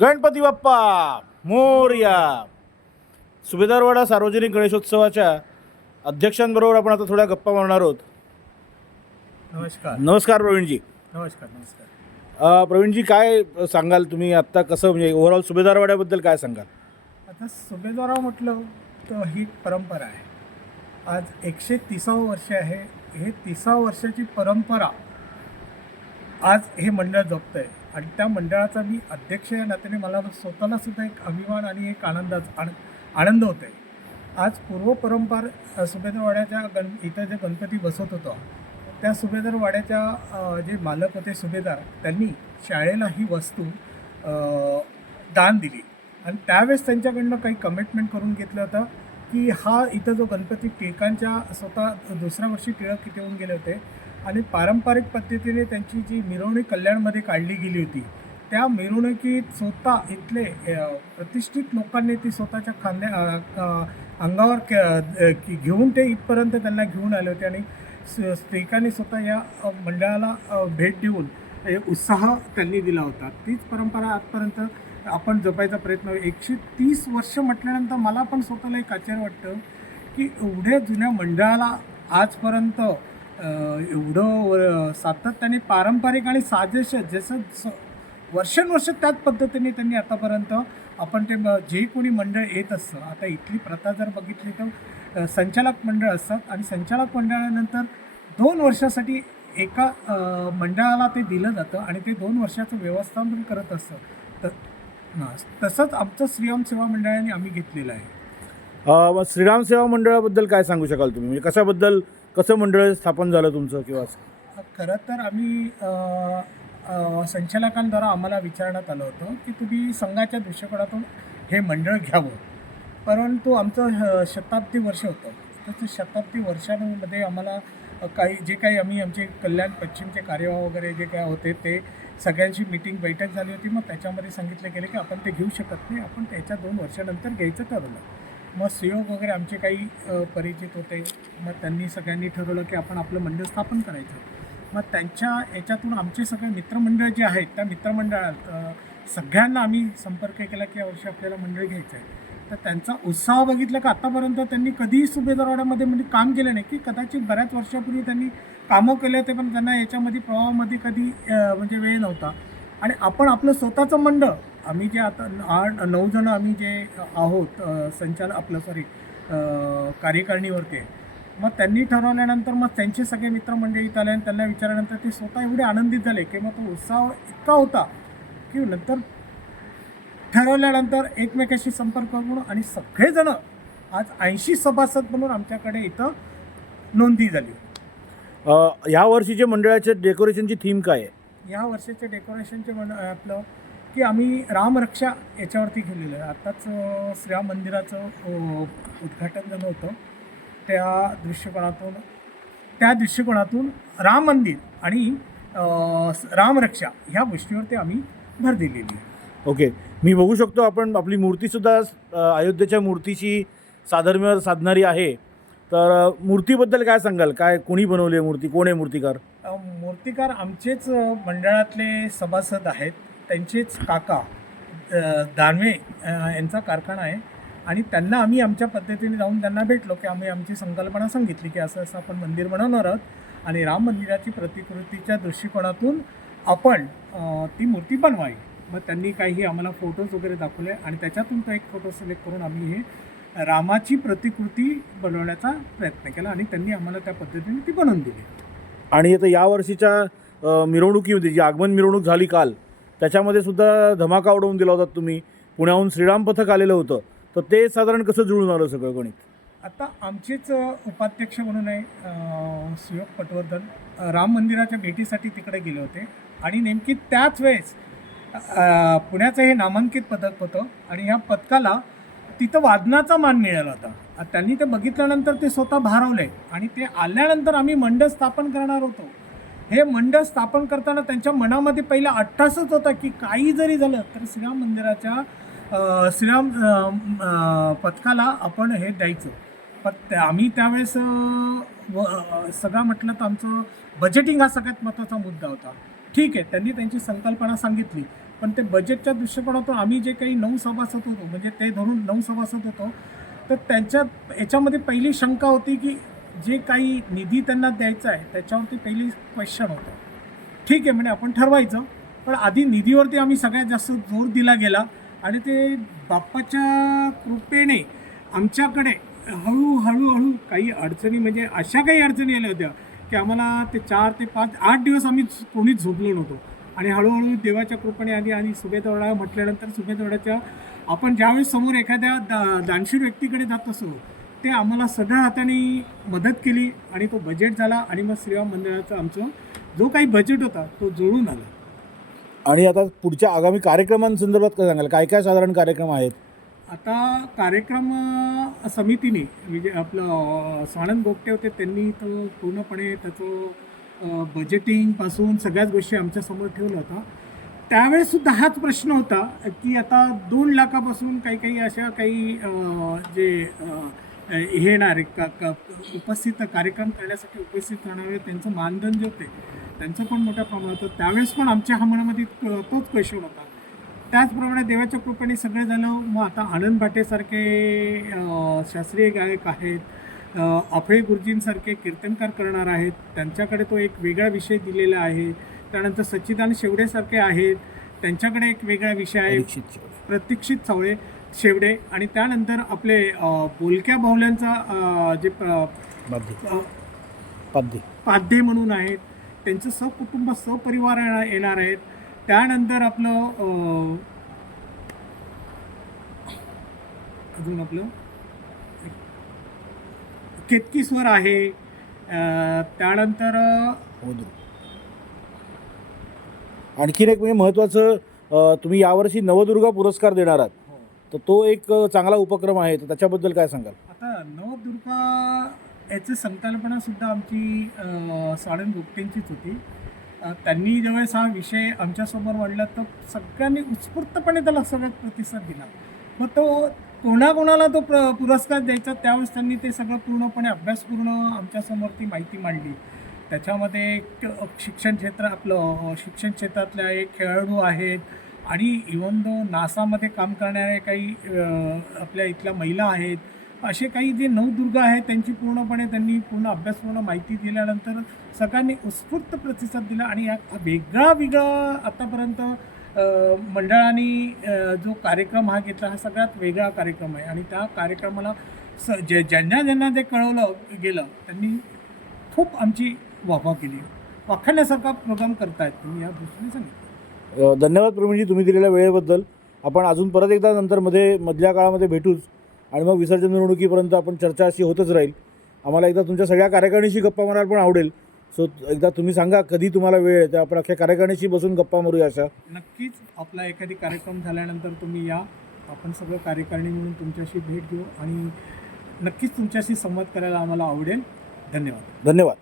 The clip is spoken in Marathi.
गणपती बाप्पा मोरया. सुभेदारवाडा सार्वजनिक गणेशोत्सवाच्या अध्यक्षांबरोबर आपण आता थोड्या गप्पा मारणार आहोत. नमस्कार. नमस्कार प्रवीणजी. नमस्कार नमस्कार. अ, प्रवीणजी काय सांगाल तुम्ही आत्ता कसं म्हणजे ओव्हरऑल सुभेदारवाड्याबद्दल काय सांगाल? आता सुभेदाराव म्हटलं तर ही परंपरा आहे. आज एकशे तिसावं वर्ष आहे. हे तिसावं वर्षाची परंपरा आज हे मंडळ जपतं आहे आणि त्या मंडळाचा मी अध्यक्ष या नात्याने मला स्वतःला सुद्धा एक अभिमान आणि एक आनंदाचा आण आनंद होतो आहे आज पूर्वपरंपार सुभेदरवाड्याच्या सुभेदारवाड्याच्या गण इथं जे गणपती बसत होतो त्या सुभेदारवाड्याच्या जे मालक होते सुभेदार त्यांनी शाळेला ही वस्तू दान दिली. आणि त्यावेळेस त्यांच्याकडनं काही कमिटमेंट करून घेतलं होतं की हा इथं जो गणपती टिळकांच्या स्वतः दुसऱ्या वर्षी टिळक इथे गेले होते आणि पारंपरिक पद्धतीने त्यांची जी मिरवणूक कल्याणमध्ये काढली गेली होती त्या मिरवणुकीत स्वतः इथले प्रतिष्ठित लोकांनी ती स्वतःच्या खांद्या अंगावर घेऊन ते इथपर्यंत त्यांना घेऊन आले होते आणि स्त्रिकांनी स्वतः या मंडळाला भेट देऊन एक उत्साह त्यांनी दिला होता. तीच परंपरा आजपर्यंत आपण जपायचा प्रयत्न एकशे तीस वर्ष म्हटल्यानंतर मला पण स्वतःला एक आश्चर्य वाटतं की एवढ्या जुन्या मंडळाला आजपर्यंत एवढं व सातत्याने पारंपरिक आणि साजेश जसं स- वर्षानुवर्ष त्याच पद्धतीने त्यांनी आतापर्यंत आपण ते जे कोणी मंडळ येत असतं आता इथली प्रथा जर बघितली तर संचालक मंडळ असतात आणि संचालक मंडळानंतर दोन वर्षासाठी एका मंडळाला ते दिलं जातं आणि ते दोन वर्षाचं व्यवस्थापन करत असतं. तर हां, तसंच आमचं श्रीराम सेवा मंडळाने आम्ही घेतलेलं आहे. श्रीराम सेवा मंडळाबद्दल काय सांगू शकाल तुम्ही? म्हणजे कशाबद्दल कसं मंडळ स्थापन झालं तुमचं किंवा असं? खरं तर आम्ही संचालकांद्वारा आम्हाला विचारण्यात आलं होतं की तुम्ही संघाच्या दृष्टिकोनातून हे मंडळ घ्यावं. परंतु आमचं शताब्दी वर्ष होतं. तर ते शताब्दी वर्षांमध्ये आम्हाला काही जे काही आम्ही आमचे कल्याण पश्चिमचे कार्यवाह वगैरे जे काय होते ते सगळ्यांची मीटिंग बैठक झाली होती. मग त्याच्यामध्ये सांगितलं गेलं की आपण ते घेऊ शकत नाही. आपण त्याच्या दोन वर्षानंतर घ्यायचं ठरवलं. मग सहयोग वगैरे आमचे काही परिचित होते. मग त्यांनी सगळ्यांनी ठरवलं की आपण आपलं मंडळ स्थापन करायचं. मग त्यांच्या याच्यातून आमचे सगळे मित्रमंडळ जे आहेत त्या मित्रमंडळात सगळ्यांना आम्ही संपर्क केला की यावर्षी आपल्याला मंडळ घ्यायचं आहे तर त्यांचा उत्साह बघितला का आतापर्यंत त्यांनी कधीही सुभेदारवाड्यामध्ये म्हणजे काम केलं नाही. की कदाचित बऱ्याच वर्षापूर्वी त्यांनी कामं केले होते पण त्यांना याच्यामध्ये प्रवाहामध्ये कधी म्हणजे वेळ नव्हता. आणि आपण आपलं स्वतःचं मंडळ आम्ही जे आता आठ नऊ जण आम्ही जे आहोत संचालक आपलं सॉरी कार्यकारिणीवरती. आहे मग त्यांनी ठरवल्यानंतर मग त्यांचे सगळे मित्रमंडळी इथं आले आणि त्यांना विचारल्यानंतर ते स्वतः एवढे आनंदित झाले की मग तो उत्साह इतका होता की नंतर ठरवल्यानंतर एकमेकाशी संपर्क करून आणि सगळेजण आज ऐंशी सभासद म्हणून आमच्याकडे इथं नोंदणी झाली. या वर्षीचे मंडळाचे डेकोरेशनची थीम काय आहे? या वर्षाच्या डेकोरेशनचे म्हण आपलं की आम्ही रामरक्षा याच्यावरती केलेलं आहे. आत्ताच श्रीराम मंदिराचं उद्घाटन झालं होतं. त्या दृष्टिकोनातून त्या दृष्टिकोनातून राम मंदिर आणि रामरक्षा ह्या गोष्टीवरती आम्ही भर दिलेली आहे. ओके. मी बघू शकतो आपण आपली मूर्तीसुद्धा अयोध्येच्या मूर्तीशी साधर्म्य साधणारी आहे. तर मूर्तीबद्दल काय सांगाल? काय कोणी बनवली आहे मूर्ती? कोण आहे मूर्तिकार? मूर्तिकार आमचेच मंडळातले सभासद आहेत. त्यांचेच काका दानवे यांचा कारखाना आहे. आणि त्यांना आम्ही आमच्या पद्धतीने जाऊन त्यांना भेटलो की आम्ही आमची संकल्पना सांगितली की असं असं आपण मंदिर बनवणार आहोत. आणि राम मंदिराची प्रतिकृतीच्या दृष्टिकोनातून आपण ती मूर्ती बनवावी. मग त्यांनी काही आम्हाला फोटोज वगैरे दाखवले आणि त्याच्यातून तो एक फोटो सिलेक्ट करून आम्ही हे रामाची प्रतिकृती बनवण्याचा प्रयत्न केला आणि त्यांनी आम्हाला त्या पद्धतीने ती बनवून दिली. आणि आता या वर्षीच्या मिरवणुकीमध्ये जी आगमन मिरवणूक झाली काल त्याच्यामध्ये सुद्धा धमाका उडवून दिला होता तुम्ही. पुण्याहून श्रीराम पथक आलेलं होतं. तर ते साधारण कसं जुळून आलं सगळं गणित? आता आमचेच उपाध्यक्ष म्हणून आहे सुयोग पटवर्धन राम मंदिराच्या भेटीसाठी तिकडे गेले होते. आणि नेमकी त्याच वेळेस पुण्याचं हे नामांकित पथक होतं आणि ह्या पथकाला तिथं वादनाचा मान मिळाला होता. त्यांनी ते बघितल्यानंतर ते स्वतः भारवले आणि ते आल्यानंतर आम्ही मंडळ स्थापन करणार होतो. हे मंडळ स्थापन करताना त्यांच्या मनामध्ये पहिला अट्टासच होता की काही जरी झालं तर श्रीराम मंदिराच्या श्रीराम पथकाला आपण हे द्यायचं. पण त्या- आम्ही त्यावेळेस व- सगळं म्हटलं तर आमचं बजेटिंग हा सगळ्यात महत्त्वाचा मुद्दा होता. ठीक आहे त्यांनी त्यांची संकल्पना सांगितली. पण ते बजेटच्या दृष्टिकोनातून आम्ही जे काही नऊ सभासद होतो म्हणजे ते धरून नऊ सभासद होतो तर त्यांच्या याच्यामध्ये पहिली शंका होती की जे काही निधी त्यांना द्यायचा आहे त्याच्यावरती पहिली क्वेश्चन होतं. ठीक आहे म्हणजे आपण ठरवायचं. पण आधी निधीवरती आम्ही सगळ्यात जास्त जोर दिला गेला आणि ते बाप्पाच्या कृपेने आमच्याकडे हळू हळूहळू काही अडचणी म्हणजे अशा काही अडचणी आल्या होत्या की आम्हाला ते चार ते पाच आठ दिवस आम्ही कोणीच झोपलो नव्हतो. आणि हळूहळू देवाच्या कृपेने आधी आणि सुभेदवडा म्हटल्यानंतर सुभेदवडाच्या आपण ज्यावेळेस समोर एखाद्या दा दानशीर व्यक्तीकडे जात असू ते आम्हाला सगळ्या हाताने मदत केली आणि तो बजेट झाला आणि मग श्रीराम मंदिराचं आमचं जो काही बजेट होता तो जुळून आला. आणि आता पुढच्या आगामी कार्यक्रमांसंदर्भात काय सांगाल? काय काय साधारण कार्यक्रम आहेत? आता कार्यक्रम समितीने म्हणजे आपलं साणंद गोपटे होते त्यांनी तो पूर्णपणे त्याचं बजेटिंगपासून सगळ्याच गोष्टी आमच्यासमोर ठेवला होता त्यावेळेस सुद्धा हाच प्रश्न होता की आता दोन लाखापासून काही काही अशा काही जे येणारे का का उपस्थित कार्यक्रम करण्यासाठी उपस्थित राहणारे त्यांचं मानधन जे होते त्यांचं पण मोठ्या प्रमाणात होतं. त्यावेळेस पण आमच्या मनामध्ये तोच क्वेश्चन होता. त्याचप्रमाणे देवाच्या कृपेने सगळं झालं मग आता आनंद भाटेसारखे शास्त्रीय गायक आहेत अभय गुरुजींसारखे कीर्तनकार करणार आहेत. त्यांच्याकडे तो एक वेगळा विषय दिलेला आहे. त्यानंतर सच्चिदानंद शेवडेसारखे आहेत. त्यांच्याकडे एक वेगळा विषय आहे. प्रतीक्षित चवळे शेवडे आणि त्यानंतर आपले बोलक्या बाहुल्यांचा जे प- पाद्य अ, पाद्य पाध्ये म्हणून आहेत. त्यांचं सहकुटुंब सहपरिवार येणार- येणार आहेत. त्यानंतर आपलं अजून आपलं केतकीस्वर आहे. त्यानंतर आणखीन एक म्हणजे महत्त्वाचं तुम्ही यावर्षी नवदुर्गा पुरस्कार देणार आहात. तर तो एक चांगला उपक्रम आहे. तर त्याच्याबद्दल काय सांगाल? आता नवदुर्गा याची संकल्पना सुद्धा आमची अ, गुप्टेंचीच गुप्तेंचीच होती त्यांनी ज्यावेळेस हा विषय आमच्यासमोर मांडला तर सगळ्यांनी उत्स्फूर्तपणे त्याला सगळ्यात प्रतिसाद दिला. मग तो कोणाकोणाला तो प्र पुरस्कार द्यायचा त्यावेळेस त्यांनी ते सगळं पूर्णपणे अभ्यासपूर्ण आमच्यासमोर ती माहिती मांडली. त्याच्यामध्ये एक शिक्षण क्षेत्र आपलं शिक्षण क्षेत्रातले एक खेळाडू आहेत आणि इवन दो नासामध्ये काम करणाऱ्या काही आपल्या इथल्या महिला आहेत असे काही जे नवदुर्ग आहेत त्यांची पूर्णपणे त्यांनी पूर्ण अभ्यासपूर्ण माहिती दिल्यानंतर सगळ्यांनी उत्स्फूर्त प्रतिसाद दिला आणि या वेगळा वेगळा आतापर्यंत मंडळाने जो कार्यक्रम हा घेतला हा सगळ्यात वेगळा कार्यक्रम आहे. आणि त्या कार्यक्रमाला स जे ज्यांना ज्यांना ते कळवलं गेलं त्यांनी खूप आमची वाहवा केली. वाखाण्यासारखा प्रोग्राम करतायत तुम्ही या दृष्टीने सांगितलं. धन्यवाद प्रवीणजी तुम्ही दिलेल्या वेळेबद्दल. आपण अजून परत एकदा नंतर मध्ये मधल्या काळामध्ये भेटूच आणि मग विसर्जन मिरवणुकीपर्यंत आपण चर्चा अशी होतच राहील. आम्हाला एकदा तुमच्या सगळ्या कार्यकारिणीशी गप्पा मारायला पण आवडेल. सो एकदा तुम्ही सांगा कधी तुम्हाला वेळ आहे तर आपण अख्ख्या कार्यकारिणीशी बसून गप्पा मारूया अशा. नक्कीच आपला एखादी कार्यक्रम झाल्यानंतर तुम्ही या. आपण सगळं कार्यकारिणी म्हणून तुमच्याशी भेट घेऊ आणि नक्कीच तुमच्याशी संवाद करायला आम्हाला आवडेल. धन्यवाद. धन्यवाद.